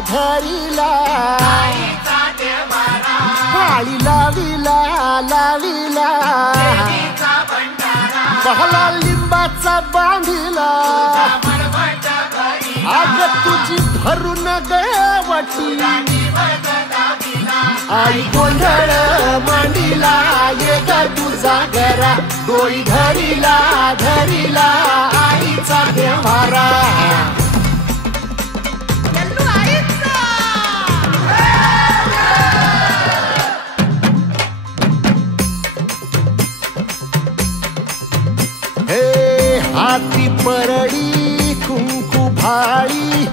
धरिला माळी लाविला लाविला पहला लिंबाचा बांधिला आग तुझी भरून गवटी आई गोंधळ मांडीला ये ग तुझा घरा डोई धरिला धरिला आईचा देवारा हाती परडी कुंकू भाळी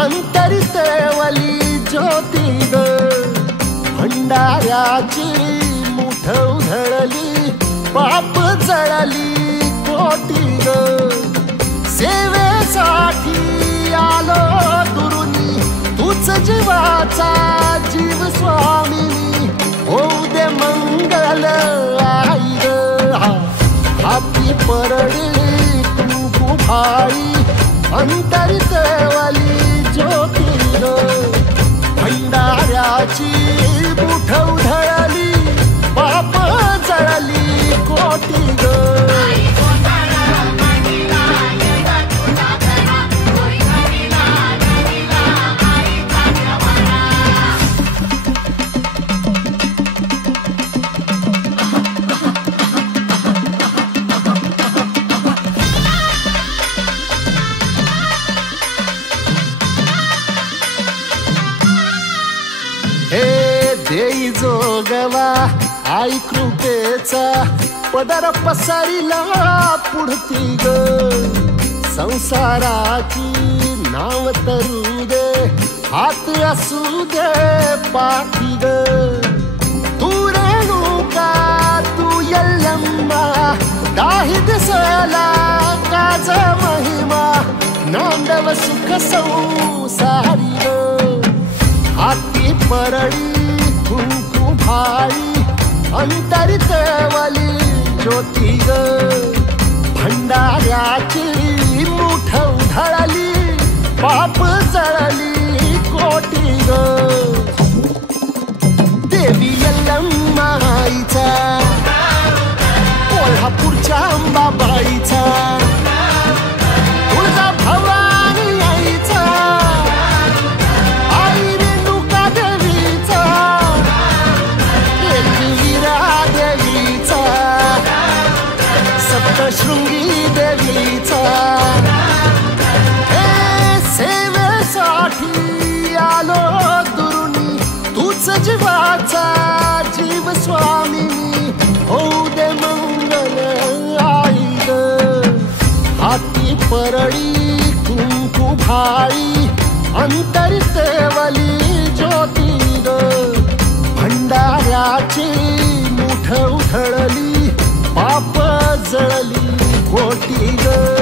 अंतरितवली ज्योती ग भंडाऱ्याची मुठ उधळली पाप जळली कोटी ग सेवेसाठी आलो दुरुनी तूच जीवाचा जीव स्वामिनी होऊ दे मंगल आई ग हाती परडी भाई अंतरितवली ज्योती ग भंडाऱ्याची मुठ उधळली पाप जळली कोटी ग देई जोगवा आई कृपेचा पदर पसरिला पुढती ग संसाराची नाव तरू दे हात असू दे पाठी ग तू रेणुका तू यल्लम्मा दाही दिसला काज महिमा नांदव सुख संसारी ग हाती परडी कुंकू भाई अंतरितवली ज्योती ग भंडाऱ्याची मुठ उधळली पाप जळली कोटी ग देवी यल्लम्मा आईचा कोल्हापूरच्या अंबाबाईचा तुळजा भवानी आईचा शृंगी देवीचा सेवेसाठी आलो दुरुनी तूच जीवाचा जीव स्वामिनी होऊ दे मंगल आई ग हाती परडी कुंकू भाळी अंतरितवली ज्योती ग भंडाऱ्याची मुठ उधळली पाप जळली कोटी ग